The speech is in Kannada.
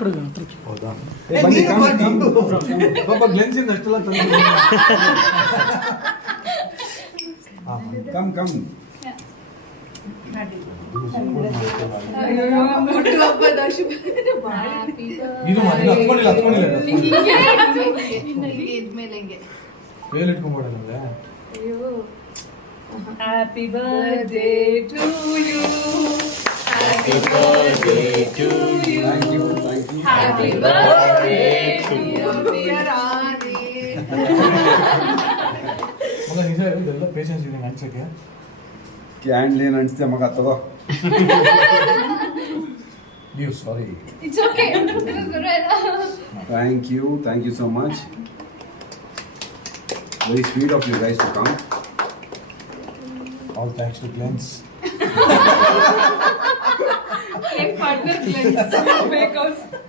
ಕಡೆ ಹತ್ರಕ್ಕೆ. ಹೌದಾ? ಪಾಪ ಗ್ಲೆನ್ಸ್ ಇಂದ ಅಷ್ಟೆಲ್ಲ ಕಮ್ ಬೇಲ್ ಇಟ್ಕೊಂಡ್ಬೇಡ ನಮ್ಗೆ. Happy birthday to you. Happy birthday to you. Happy birthday to you, dear Ani. ಮಗ ನಿಜ ಇದೆಲ್ಲ ಪೇಷನ್ಸ್ ಇದೆ ಅನ್ಸಕ್ಕೆ. ಕ್ಯಾಂಡ್ಲ್ ಏನು ಅನಿಸ್ತೆ ಮಗ ತಗೋ. ನೀವು ಸಾರಿ. It's okay. Thank you so much. Very sweet of you guys to come. All thanks to Glens. Like partner Glens. Make us.